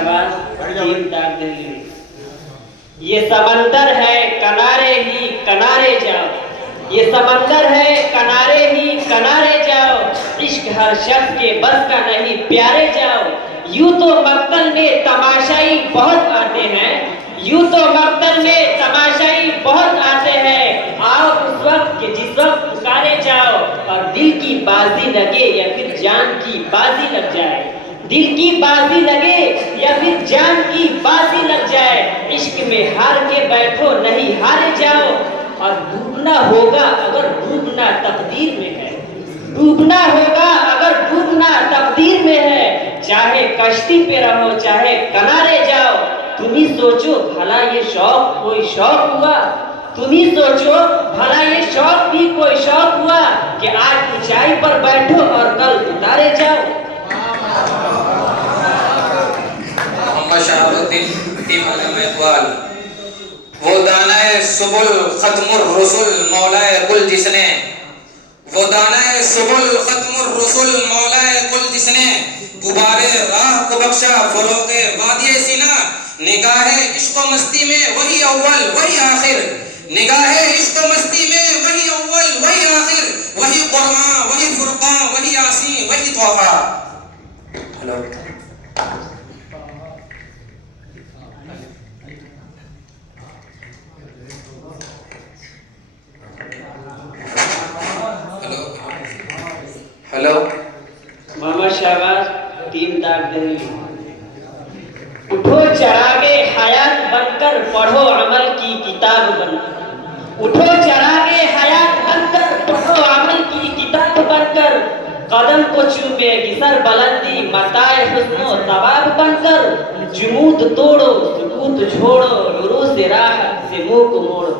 शाबाश, तीन दाग दे ली। ये समंदर है किनारे ही किनारे जाओ, ये समंदर है किनारे ही किनारे जाओ, इश्क हर शख्स के बस का नहीं प्यारे जाओ। यूं तो मक्तल में तमाशाई बहुत आते हैं, यूं तो मक्तल में तमाशाई बहुत आते हैं। आओ उस वक्त के जिस वक्त पुकारे जाओ, और दिल की बाजी लगे या फिर जान की बाजी लग जाए, दिल की बाजी लगे या फिर जान की बाजी लग जाए। इश्क में हार के बैठो नहीं हारे जाओ, और डूबना होगा अगर डूबना तकदीर में है, डूबना होगा अगर डूबना तकदीर में है। चाहे कश्ती पे रहो चाहे किनारे जाओ, तुम ही सोचो भला ये शौक कोई शौक हुआ, तुम ही सोचो भला ये शौक भी कोई शौक हुआ, कि आज ऊंचाई पर बैठो और कल उतारे जाओ। मोहम्मद शहाबुद्दीन इकबाल, वो दानाए सुबुल खत्मुर रसूल मौलाए कुल जिसने, वो दानाए सुबुल खत्मुर रसूल मौलाए कुल जिसने, गुबारे राह को बख्शा फरोगे वादिये सीना। निगाहे इश्क़ो मस्ती में वही अव्वल वही आखिर, निगाहे इश्क़ो मस्ती में वही अव्वल वही आखिर, वही कुरान वही फुरकान वही यासीन वही तौबा। हेलो हेलो मोहम्मद शाबाश, तीन दाग दे ली। उठो चरागे हयात बनकर पढ़ो अमल की किताब बनकर, उठो चरागे हयात बनकर पढ़ो अमल की किताब बनकर। कदम को चूमेगी सर बुलंदी मताए हुस्नो तवाब बनकर। जुमूद तोड़ो सुकूत छोड़ो उरूस राहत से मुंह को मोड़ो,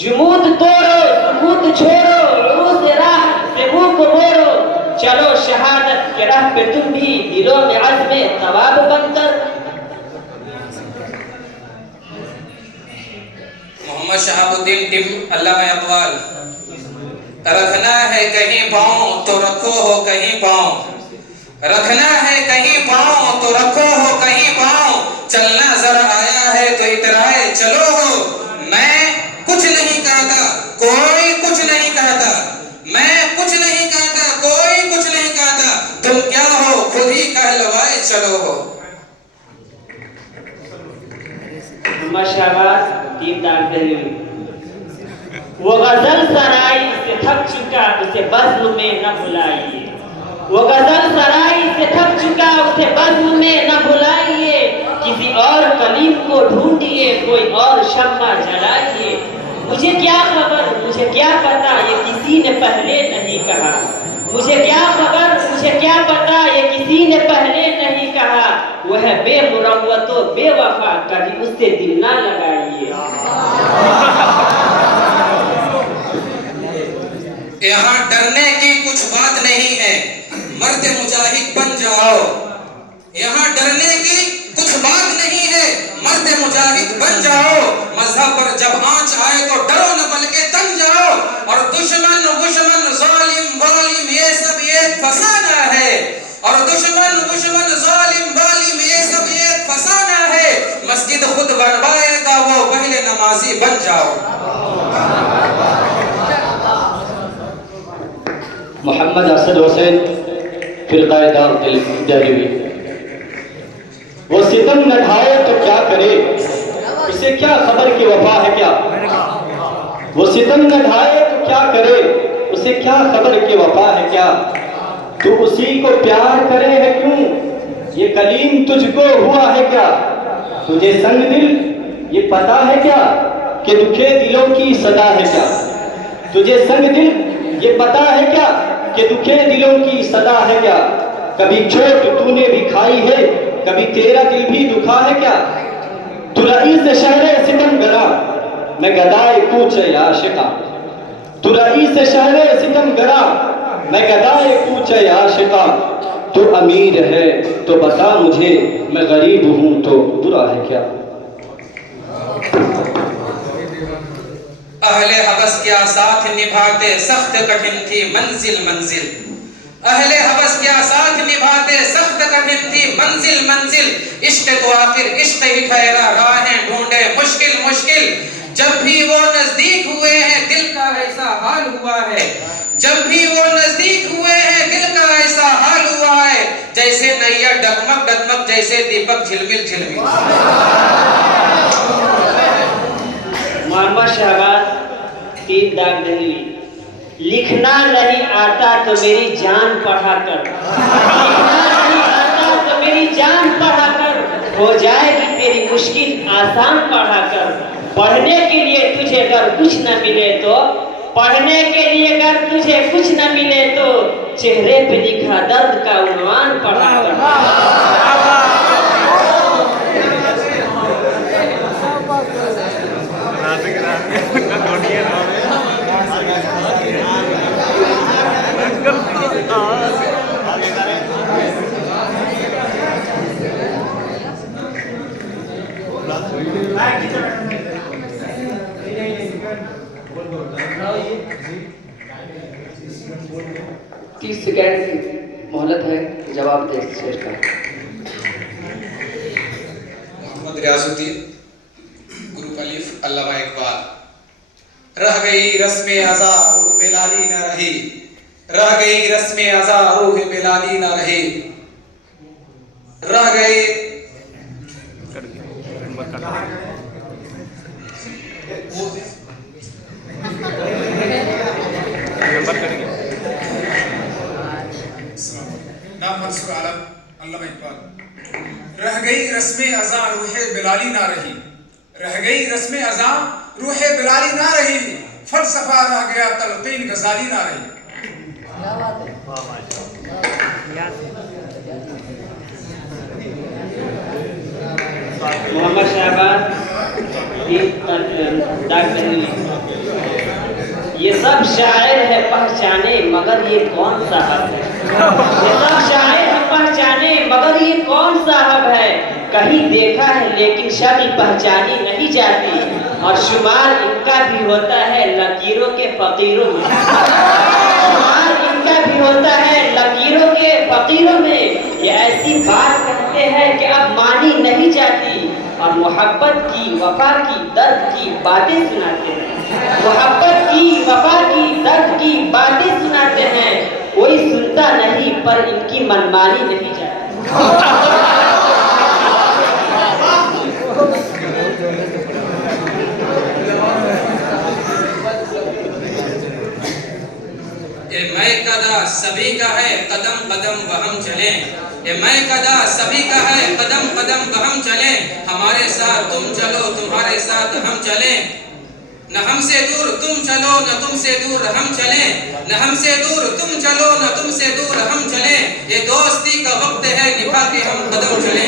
जुमूद तोड़ो सुकूत छोड़ो उरूस राहत से मुंह को मोड़ो। चलो शहादत के राह पे तुम भी दिलों में अज़्म तवाब बनकर। मोहम्मद शहाबुद्दीन टिम अल्लामा इकबाल, रखना है कहीं पाँव तो रखो हो कहीं पाँव, रखना है कहीं पाँव तो रखो हो कहीं पाँव। चलना जरा आया है तो इतराए चलो हो, मैं कुछ नहीं कहता कोई कुछ नहीं कहता, मैं कुछ नहीं कहता कोई कुछ नहीं कहता। तुम क्या हो खुद ही कहलवाए चलो हो। शाबाश, तीन दाग दे ली। वो गजल सराई से थक चुका उसे बज़्म में न भुलाइए, वो गजल सराई से थक चुका उसे बज़्म में न भुलाइए। किसी और कलीम को ढूंढिए कोई और शम्मा जलाइए। मुझे क्या खबर मुझे क्या पता ये किसी ने पहले नहीं कहा, मुझे क्या खबर मुझे क्या पता ये किसी ने पहले नहीं कहा। वह बेमुरव्वतो बेवफा कभी उससे दिल ना लगाइए। यहाँ डरने की कुछ बात नहीं है, मर्द मुजाहिद बन जाओ। यहाँ डरने की कुछ बात नहीं है, मर्द मुजाहिद बन जाओ। मजहब पर जब आंच आए तो डरो न बल्कि तन जाओ। और दुश्मन दुश्मन जालिम वालिम ये सब एक फसाना है, और दुश्मन दुश्मन जालिम वालिम ये सब एक फसाना है। मस्जिद खुद बनवाएगा वो पहले नमाजी बन जाओ। मोहम्मद असद हुसैन फिरकाए दारुल देहलवी, वो सितम न ढाए तो क्या करे उसे क्या खबर की वफा है क्या, वो सितम न ढाए तो क्या करे उसे क्या खबर की वफा है क्या। तू उसी को प्यार करे है क्यों ये कलीम तुझको हुआ है क्या। तुझे संग दिल ये पता है क्या कि दुखे दिलों की सदा है क्या। तुझे संग दिल ये पता है क्या कि दुखे दिलों की सदा है क्या। कभी चोट तूने भी खाई है कभी तेरा दिल भी दुखा है क्या। तू रईस शहर सितम गरा मैं गदाए कूचे आशिका, तू रईस शहर सितम गरा मैं गदाए कूचे आशिका। तू अमीर है तो बता मुझे मैं गरीब हूं तो बुरा है क्या। अहले हबस क्या साथ निभाते सख्त कठिन थी मंजिल मंजिल, अहले हवस क्या साथ निभाते, सख्त कठिन थी मंजिल मंजिल, इश्क तो आखिर इश्क ही ठहरा, राहें ढूंढे मुश्किल मुश्किल, जब भी वो नजदीक हुए हैं दिल का ऐसा हाल हुआ है, जब भी वो नजदीक हुए हैं दिल का ऐसा हाल हुआ है, जैसे नैया डगमग डगमग, जैसे दीपक झिलमिल झिलमिल। मोहम्मद शहबाज, 3 दाग दहलवी। लिखना नहीं आता तो मेरी जान पढ़ा कर, लिखना नहीं आता तो मेरी जान पढ़ा कर, हो जाएगी तेरी मुश्किल आसान पढ़ा कर। पढ़ने के लिए तुझे अगर कुछ न मिले तो, पढ़ने के लिए अगर तुझे कुछ न मिले तो, चेहरे पे लिखा दर्द का उन्वान पढ़ा कर। तीस सेकेंड मोहलत है, जवाब दे शेर का। मोहम्मद रियाजुद्दीन, ग्रुप अलिफ, अल्लामा इकबाल। रह गई रस्मे अज़ा रूह बेलाली न रही, रह गई रस्मे अज़ा रूह बेलाली न रही, रह गई नाम मंसूर आलम, अल्लामा इकबाल। रह गई रस्मे अज़ा रूहे बिलाली ना रही, रह गई रस्मे अज़ा रूहे बिलाली ना रही, फलसफा रह गया तलकीन गजाली ना रही। मोहम्मद शहबाज, 3 दाग दहलवी। ये सब शायर है पहचाने मगर ये कौन साहब है, ये सब शायर है पहचाने मगर ये कौन साहब है। कहीं देखा है लेकिन शक्ल पहचानी नहीं जाती, और शुमार इनका भी होता है लकीरों के फकीरों में, शुमार इनका भी होता है लकीरों के फकीरों में। ये ऐसी बात कहते हैं कि अब मानी नहीं जाती, और मोहब्बत की वफा की दर्द की बातें सुनाते हैं, मोहब्बत की वफा की दर्द की बातें सुनाते हैं। कोई सुनता नहीं पर इनकी मनमानी नहीं जाती। ये मैं कदा सभी का है कदम कदम वहम चले, ये मैं कदा सभी का है कदम कदम वहम चले, हमारे साथ तुम चलो तुम्हारे साथ हम चले, न हमसे दूर तुम चलो न तुमसे दूर हम चले, न हमसे दूर तुम चलो न तुमसे दूर हम चले, ये दोस्ती का वक्त है निभा के हम कदम चले।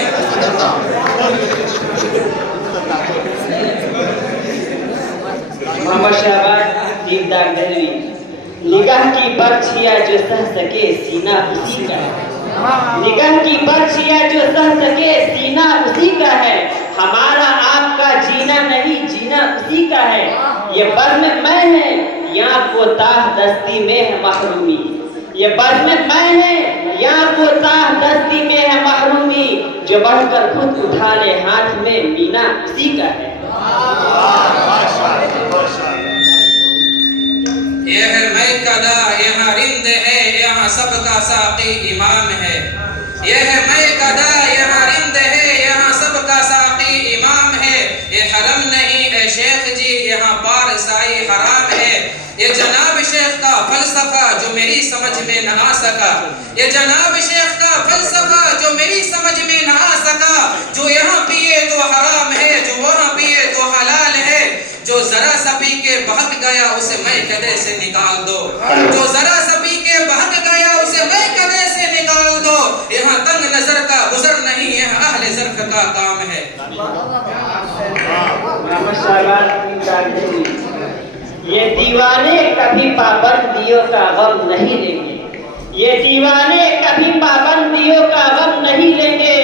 मोहम्मद शहबाज, 3 दाग दहलवी। निगाह की बर्छिया जो सह सके सीना उसी का है, निगाह की बर्छिया जो सह सके सीना उसी का है। हमारा आपका जीना नहीं जीना उसी का है। ये बज़्म मैं है यहाँ को ताह दस्ती में है महरूमी, ये बज़्म मैं है यहाँ को ताह दस्ती में है महरूमी, जो बढ़कर खुद उठा ले हाथ में मीना उसी का है। ये है मैं कदा यहाँ रिंद है यहाँ सबका साक़ी इमाम है, ये है मैं कदा यहाँ रिंद है यहाँ सबका साक़ी इमाम है। ये हरम नहीं है शेख जी यहाँ पार साई हराम है, ये जनाब शेख का फलसफा जो मेरी समझ में न आ सका, ये जनाब शेख का फलसफा जो मेरी समझ में न आ सका, जो यहाँ पिए तो हराम है जो वहाँ पिए तो हलाल है, जो जरा सा पी के बहक गया उसे मैं कदे से निकाल दो, जो जरा सा पी के बहक गया उसे मैं कदे से निकाल दो। यहाँ तंग नजर का गुजर नहीं यह अहले ज़र्फ़ का काम है। ये दीवाने कभी पाबंदियों का गम नहीं लेंगे, ये दीवाने कभी पाबंदियों का गम नहीं लेंगे।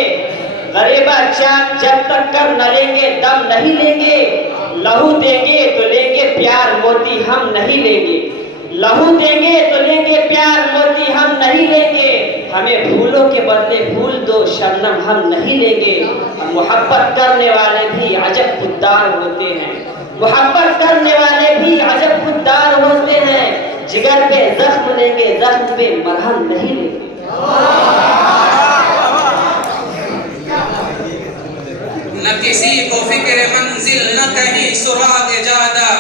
गरीबा चाक जब तक कर न लेंगे दम नहीं लेंगे, लहू देंगे तो लेंगे प्यार मोती हम नहीं लेंगे, लहू देंगे तो लेंगे प्यार, मोती हम नहीं लेंगे। हमें फूलों के बदले फूल दो, शबनम हम नहीं लेंगे। मोहब्बत करने वाले भी अजब खुददार होते हैं, मोहब्बत करने वाले भी अजब खुददार होते हैं। जिगर पे जख्म लेंगे, जख्म पे मरहम नहीं लेंगे। न किसी को फिक्र मंजिल न कहीं सुराग जादा,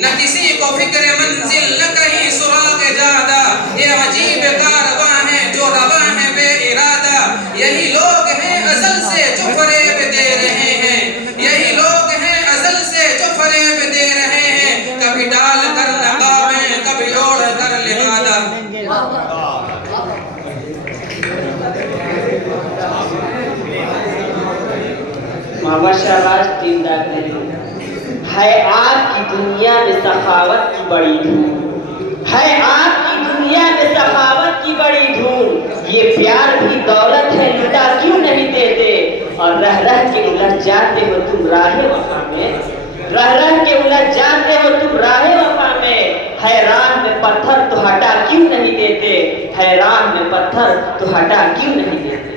न किसी को फिक्र मंजिल न कहीं सुराग जादा। ये अजीब कारवां है जो रवा है बेइरादा। यही लोग हैं अज़ल से जो फरेब दे रहे हैं, यही लोग हैं अज़ल से जो फरेब दे रहे हैं। कभी डाल कर नकाबें, कभी ओढ़ कर लिबादा। मामा शाबाश दीनदार है। आपकी दुनिया में सखावत की बड़ी धूम है, आपकी दुनिया में सखावत की बड़ी धूम। ये प्यार भी दौलत है, लुटा क्यों नहीं देते। और रह रह के उलझ जाते हो तुम राहे वफा में, रह रह के उलझ जाते हो तुम राहे वफा में। हैरान में पत्थर तो हटा क्यों नहीं देते, हैरान में पत्थर तो हटा क्यों नहीं देते।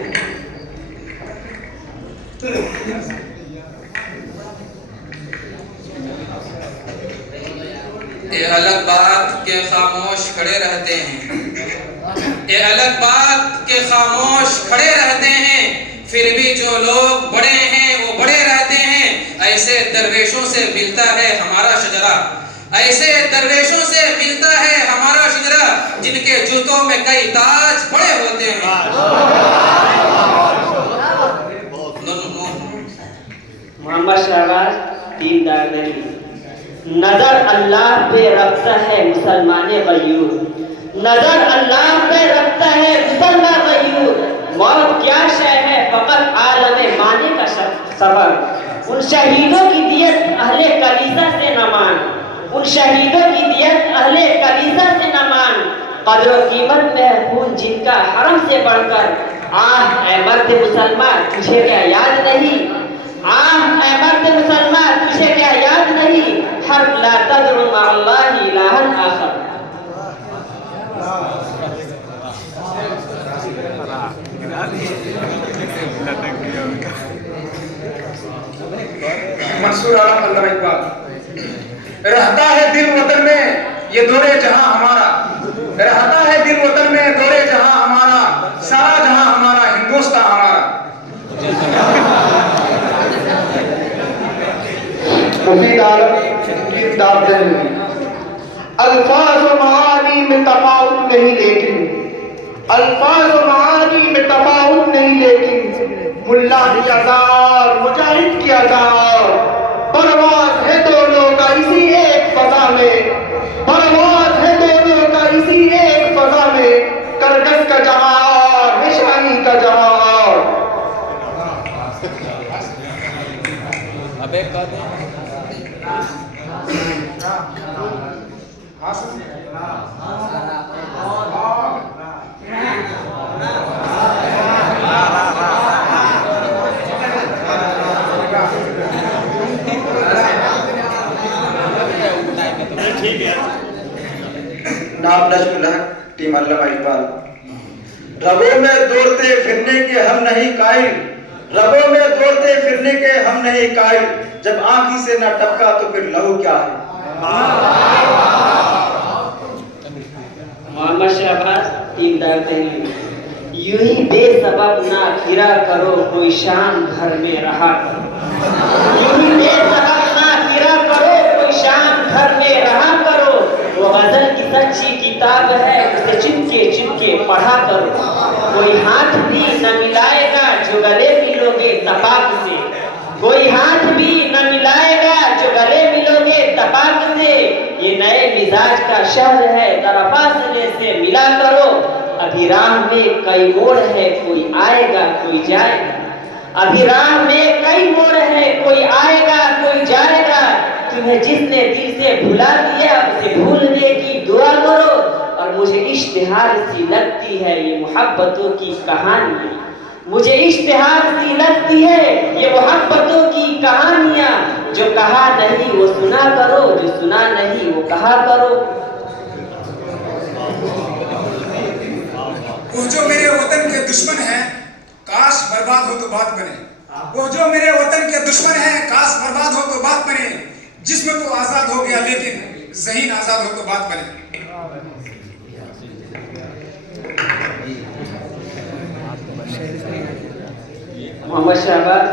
ये अलग बात के खामोश खड़े रहते हैं, ये अलग बात के खामोश खड़े रहते हैं। फिर भी जो लोग बड़े हैं वो बड़े रहते हैं। ऐसे दरवेशों से मिलता है हमारा शजरा, ऐसे दरवेशों से मिलता है हमारा शजरा, जिनके जूतों में कई ताज पड़े होते हैं। मोहम्मद शहबाज दीनदार दली। नजर अल्लाह पे रखता है मुसलमान गयूर, नजर अल्लाह पे रखता है मुसलमान गयूर। मौत क्या शय है फकत आलम माने का सबब। उन शहीदों की दियत अहले कलीसा से न मान, उन शहीदों की दियत अहले कलीसा से न मान। कद्र कीमत में खून जिनका हरम से बढ़कर। आह ऐ मर्द मुसलमान तुझे क्या याद नहीं, आह ऐ मर्द मुसलमान तुझे क्या याद नहीं। हर ला तदरु मअल्लाहि इलाहन आखर। मंसूर आलम अल्लामा इकबाल। रहता है दिल वतन में ये दौरे जहां हमारा, रहता है दिल वतन में दौरे जहां हमारा। सारा जहां हमारा, हिंदुस्तान हमारा। मुफीद आलम दीनदार दिल। अल्फाज और मानी में तफाउत नहीं लेकिन, अल्फाज और मानी में तफाउत नहीं लेकिन। मुल्ला की अज़ार मुजाहिद की अज़ार, परवाज़ है दोनों का इसी एक फज़ा में, परवाज़ है दोनों का इसी एक फज़ा में। करगस का जहां और है शाही का जहां और। अबे कद नाम नजमुल हक टीम अल्लामा इकबाल। रबों में दौड़ते फिरने के हम नहीं कायल, रबों में दौड़ते फिरने के हम नहीं कायल। जब आंखी से न टपका तो फिर लहू क्या है। मोहम्मद शहबाज दीनदार दली। यूं ही बेसबब ना फिरा करो कोई शाम घर में रहा करो, यूं ही बेसबब ना फिरा करो कोई शाम घर में रहा करो। वो गजल की सच्ची किताब है उसे चुपके चुपके पढ़ा करो। कोई हाथ भी न मिलाएगा जो गले मिलोगे तपाक से, कोई हाथ भी न मिलाएगा जो गले मिलोगे तपाक से। ये नए मिजाज का शहर है जरा फासले से मिला करो। अभी राह में कई मोड़ है कोई आएगा कोई जाएगा, अभी राह में कई मोड़ है कोई आएगा कोई जाएगा। तुम्हें जिसने दिल से भुला दिया उसे भूलने की दुआ करो। और मुझे इश्तिहार सी लगती है ये मोहब्बतों की कहानी, मुझे इश्तिहार सी लगती है ये मोहब्बतों की कहानियां। जो कहा नहीं वो सुना करो, जो सुना नहीं वो कहा करो। वो जो मेरे वतन के दुश्मन हैं काश बर्बाद हो तो बात बने। वो जो मेरे वतन के दुश्मन हैं काश बर्बाद हो तो बात बने। जिस्म तो आजाद हो गया लेकिन ज़हीन आजाद हो तो बात बने। मोहम्मद शहबाज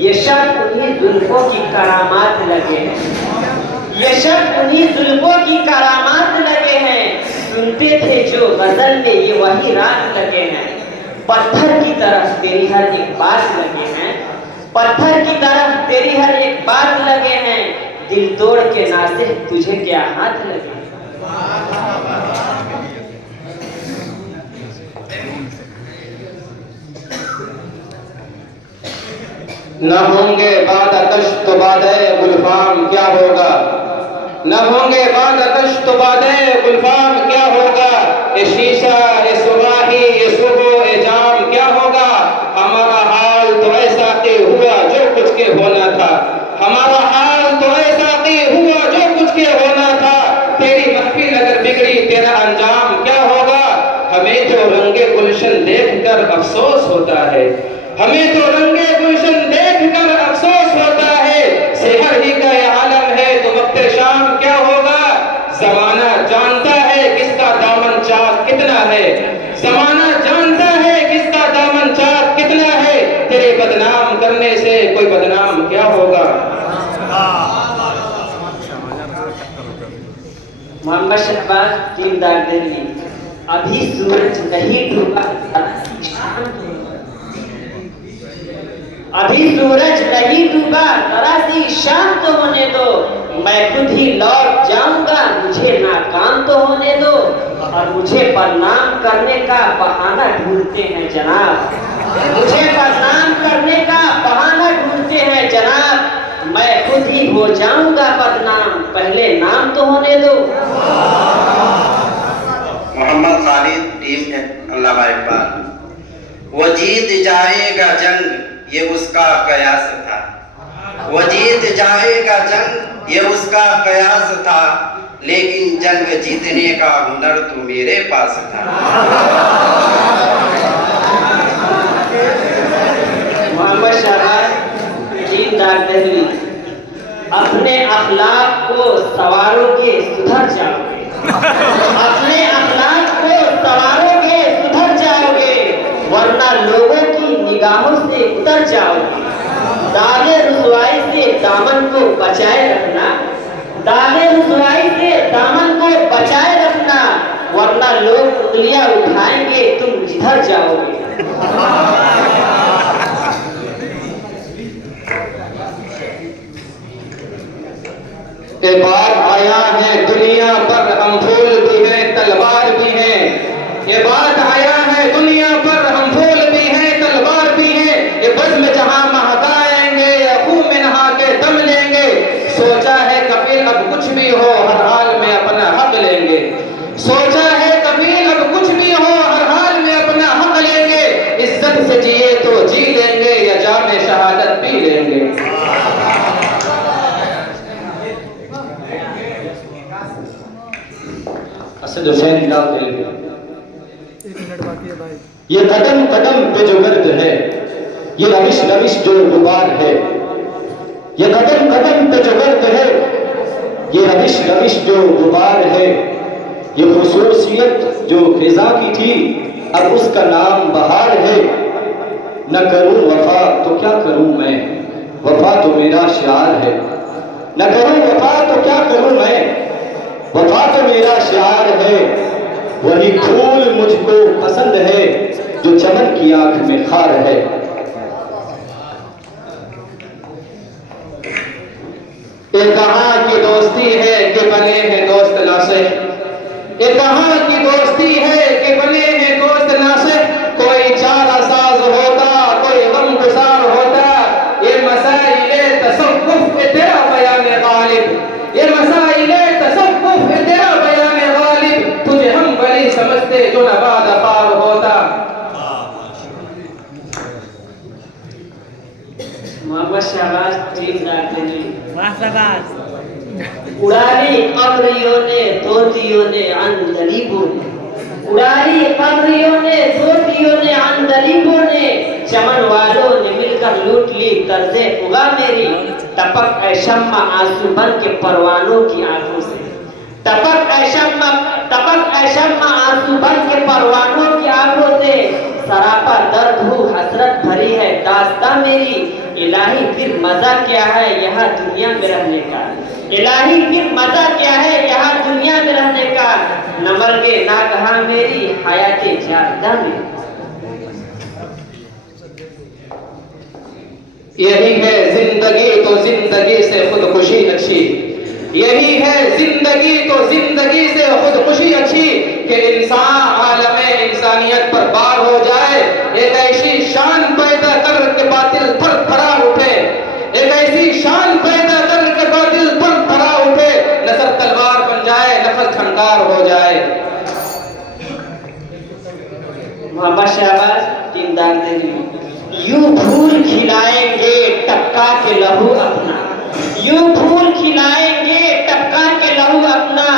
ये शब्द उन्हीं जुल्फों की करामात लगे हैं। ये शब्द उन्हीं जुल्फों की करामात लगे हैं। सुनते थे जो गजल में ये वही राग लगे हैं। पत्थर की तरफ तेरी हर एक बात लगे हैं। पत्थर की तरफ तेरी हर एक बात लगे हैं। दिल तोड़ के नासिर तुझे क्या हाथ लगे। न होंगे बाद कश तो बादे गुलफाम क्या होगा। न होंगे बाद कश तो बादे गुलफाम क्या होगा। ये शीशा ये सुराही ये सुबह ये जाम क्या होगा। हमारा हाल तो ऐसा के हुआ जो कुछ के होना था। हमारा हाल तो ऐसा के हुआ जो कुछ के होना था। तेरी महफिल अगर बिगड़ी तेरा अंजाम क्या होगा। हमें तो रंगे गुलशन देखकर अफसोस होता है। हमें तो रंगे गुलशन देखकर अफसोस होता है। सेहर ही का यह आलम है तो वक्त शाम क्या होगा। जमाना जानता है किसका दामन चाक कितना है। जमाना जानता है किसका दामन चाक कितना है। तेरे बदनाम करने से कोई बदनाम क्या होगा। मोहम्मद शहबाज दीनदार दिल्ली। अभी सूरज नहीं डूबा अभी सूरज नहीं डूबा जरा सी शाम तो होने दो। मैं खुद ही लौट जाऊंगा मुझे नाकाम तो होने दो। और मुझे प्रणाम करने का बहाना ढूंढते हैं जनाब। मुझे प्रणाम करने का बहाना ढूंढते हैं जनाब। मैं खुद ही हो जाऊंगा बदनाम पहले नाम तो होने दो। मोहम्मद खालिद टीम अल्लामा इकबाल। वो जीत जाएगा जंग ये उसका कयास था। वो जीत जाएगा जंग ये उसका कयास था। लेकिन जंग जीतने का हुनर तो मेरे पास था। मोहम्मद शहबाज दीनदार दिल्ली। अपने अखलाक को सवारोगे सुधर जाओगे। अपने अखलाक को सवारोगे सुधर जाओगे वरना लोगों की निगाहों से उतर जाओगे। दागे रुसवाई से दामन को बचाए रखना। दागे रुसवाई से दामन को बचाए रखना वरना लोग उंगलियां उठाएंगे तुम जिधर जाओगे। ये बात आया है दुनिया पर हम फूल भी हैं तलवार भी हैं। ये बात आया है दुनिया पर हम फूल भी हैं तलवार भी हैं। ये बज़्म जहां महकाएंगे या खून में नहा के दम लेंगे। सोचा है कबीर अब कुछ भी हो हर हाल में अपना हक लेंगे। सोचा है कबीर अब कुछ भी हो हर हाल में अपना हक लेंगे। इज्जत से जिए तो जी लेंगे या जामे शहादत पी लेंगे। असद हुसैन ये कदम कदम पे जो गर्द है ये रविश रविश जो गुबार है। ये कदम कदम पे जो गर्द है ये रविश रविश जो गुबार है। ये खुसूसियत जो खिजा की थी अब उसका नाम बहार है। न करूं वफा तो क्या करूं मैं वफा तो मेरा शियार है। न करूं वफा तो क्या करूं मैं वफा तो मेरा शियार है। वही फूल मुझको पसंद है जो चमन की आंख में खार है। ये कहां की दोस्ती है कि बने हैं दोस्त नासे। ये कहां की दोस्ती है कि बने हैं दोस्त नासे। कोई चारा साज होता कोई गमगुसार होता। ये मसाइले तसव्वुफ पे तेरा बयान गालिब। ये मसाइले तसव्वुफ पे तेरा बयान गालिब। तुझे हम बली समझते जो नवाद पार होता। मोहम्मद शहबाज उड़ारी कमरियों ने धोतियों ने अंदलीबों ने, उड़ारी कमरियों ने धोतियों ने अंदलीबों ने, चमन वालों ने मिलकर लूट ली कर्जे उगा मेरी। टपक ऐ शम्मा आंसू बन के परवानों की आंखों से, टपक ऐ शम्मा आंसू बन के परवानों की आंखों से। सरापा दर्द हूँ हसरत भरी है दास्तां मेरी। इलाही फिर मजा क्या है यहाँ दुनिया में रहने का, इलाही फिर मजा क्या है यहाँ दुनिया में रहने का। न मर्गे ना कहा मेरी हयाते जादा में। यही है जिंदगी तो जिंदगी से खुदकुशी अच्छी, यही है जिंदगी तो जिंदगी से खुदकुशी अच्छी कि इंसान आलमे इंसानियत पर बार हो जाए। एक ऐसी शान पैदा कर के बातिल पर खड़ा उठे, एक ऐसी शान पैदा कर के बातिल पर खड़ा उठे। नसर तलवार बन जाए, नफस खंकार हो जाए। मोहम्मद शहबाज तीन दाग देंगे। यूं फूल खिलाएंगे टपका के लहू अपना, यूं फूल खिलाएंगे टपका के लहू अपना।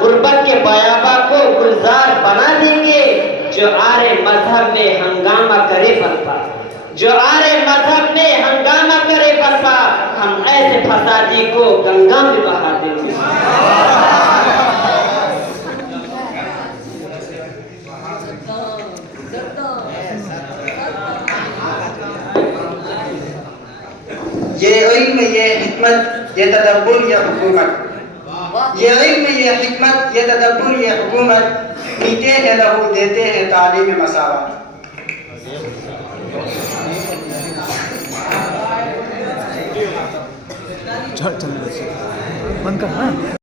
गुर्बत के बयाबा को गुलजार बना देंगे। जो आरे मजहब में हंगामा करे बरपा, जो आरे मजहब में हंगामा करे बरपा। हम ऐसे फसादी को गंगा में बहा देंगे। ये इल्म, ये हिकमत, ये तदब्बुर, ये हुकूमत, ये इल्म, ये हिकमत, ये तदब्बुर, ये हुकूमत। मीठे हैं लहू देते हैं तालीम मसावा। बंद कर।